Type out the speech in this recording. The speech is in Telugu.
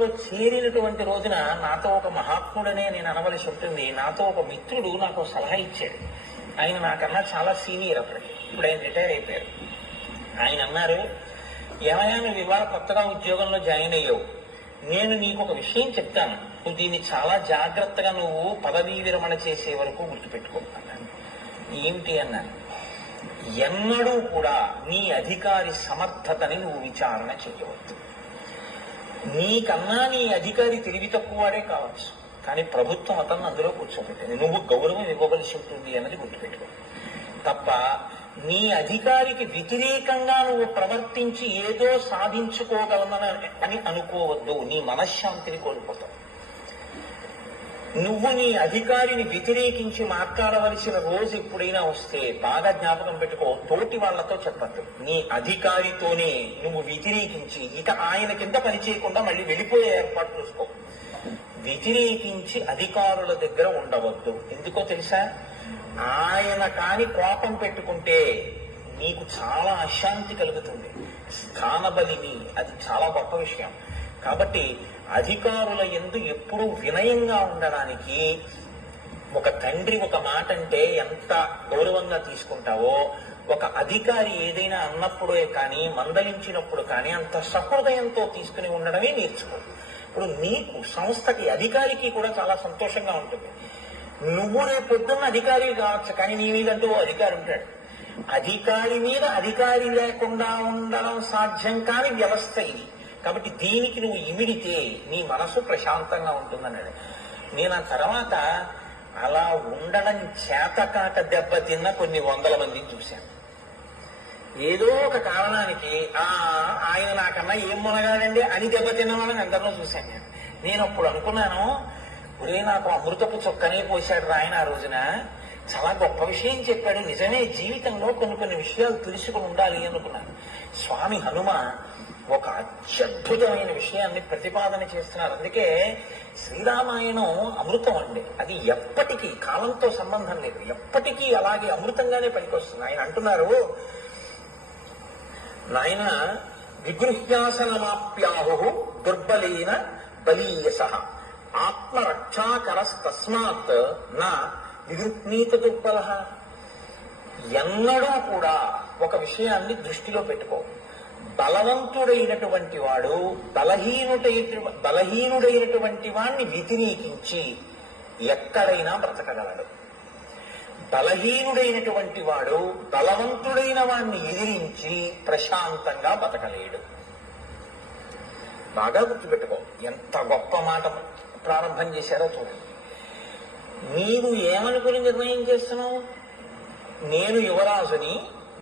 చేరినటువంటి రోజున నాతో ఒక మహాత్ముడనే నేను అనవలసి ఉంటుంది. నాతో ఒక మిత్రుడు నాకు ఒక సలహా ఇచ్చాడు. ఆయన నాకన్నా చాలా సీనియర్ అప్పటికి ఇప్పుడు ఆయన రిటైర్ అయిపోయారు. ఆయన అన్నారు ఏమైనా నువ్వు ఇవాళ కొత్తగా ఉద్యోగంలో జాయిన్ అయ్యావు. నేను నీకు ఒక విషయం చెప్తాను. నువ్వు దీన్ని చాలా జాగ్రత్తగా నువ్వు పదవీ విరమణ చేసే వరకు గుర్తుపెట్టుకుంటున్నాను ఏమిటి అన్నాను ఎన్నడూ కూడా నీ అధికారి సమర్థతని నువ్వు విచారణ చేయవద్దు. నీకన్నా నీ అధికారి తెలివి తక్కువవాడే కావచ్చు. కానీ ప్రభుత్వం అతను అందులో కూర్చోబెట్టింది. నువ్వు గౌరవం ఇవ్వవలసి ఉంటుంది అన్నది గుర్తుపెట్టుకో. తప్ప నీ అధికారికి వ్యతిరేకంగా నువ్వు ప్రవర్తించి ఏదో సాధించుకోగలమని అని అనుకోవద్దు. నీ మనశ్శాంతిని కోల్పోతావు. నువ్వు నీ అధికారిని వ్యతిరేకించి మాట్లాడవలసిన రోజు ఎప్పుడైనా వస్తే బాగా జ్ఞాపకం పెట్టుకో. తోటి వాళ్ళతో చెప్పద్దు. నీ అధికారితోనే నువ్వు వ్యతిరేకించి ఇక ఆయన కింద పని చేయకుండా మళ్ళీ వెళ్ళిపోయే ఏర్పాటు చూసుకో. వ్యతిరేకించి అధికారుల దగ్గర ఉండవద్దు. ఎందుకో తెలుసా? ఆయన కాని కోపం పెట్టుకుంటే నీకు చాలా అశాంతి కలుగుతుంది. స్థానబలిని అది చాలా గొప్ప విషయం. కాబట్టి అధికారుల ఎందు ఎప్పుడూ వినయంగా ఉండడానికి ఒక తండ్రి ఒక మాట అంటే ఎంత గౌరవంగా తీసుకుంటావో ఒక అధికారి ఏదైనా అన్నప్పుడే కానీ మందలించినప్పుడు కానీ అంత సహృదయంతో తీసుకుని ఉండడమే నేర్చుకో. ఇప్పుడు నీకు సంస్థకి అధికారికి కూడా చాలా సంతోషంగా ఉంటుంది. నువ్వు రేపు పొద్దున్న అధికారి కావచ్చు కానీ నీ మీదంటూ అధికారి ఉంటాడు. అధికారి మీద అధికారి లేకుండా ఉండడం సాధ్యం కాని వ్యవస్థ ఇది. కాబట్టి దీనికి నువ్వు ఇమిడితే నీ మనసు ప్రశాంతంగా ఉంటుందన్నాడు. నేను ఆ తర్వాత అలా ఉండడం చేతకాక దెబ్బతిన్న కొన్ని వందల మందిని చూశాను. ఏదో ఒక కారణానికి ఆ ఆయన నాకన్నా ఏం మునగాడండి? అని దెబ్బతిన్న వాళ్ళని అందరిలో చూశాను నేను. నేను అప్పుడు అనుకున్నాను ఒరే నాకు అమృతపు చొక్కనే పోశాడు రాయన ఆ రోజున. చాలా గొప్ప విషయం చెప్పాడు. నిజమే జీవితంలో కొన్ని కొన్ని విషయాలు తెలుసుకుని ఉండాలి అనుకున్నాను. స్వామి హనుమ ఒక అత్యద్భుతమైన విషయాన్ని ప్రతిపాదన చేస్తున్నారు. అందుకే శ్రీరామాయణం అమృతం అండి. అది ఎప్పటికీ కాలంతో సంబంధం లేదు. ఎప్పటికీ అలాగే అమృతంగానే పనికొస్తుంది. ఆయన అంటున్నారు నాయన విగృహ్యాసనమాప్యాహు దుర్బలీన బలీయస. ఆత్మరక్షాకరస్తస్మాత్ నా విగృహ్నీత దుర్బల. ఎన్నడూ కూడా ఒక విషయాన్ని దృష్టిలో పెట్టుకో బలవంతుడైనటువంటి వాడు బలహీనుడైన బలహీనుడైనటువంటి వాణ్ణి వ్యతిరేకించి ఎక్కడైనా బ్రతకగలడు. బలహీనుడైనటువంటి వాడు బలవంతుడైన వాణ్ణి ఎదిరించి ప్రశాంతంగా బతకలేడు బాగా గుర్తుపెట్టుకో ఎంత గొప్ప మాట ప్రారంభం చేశారో చూడండి నీవు ఏమనుకుని నిర్ణయం చేస్తున్నావు? నేను యువరాజుని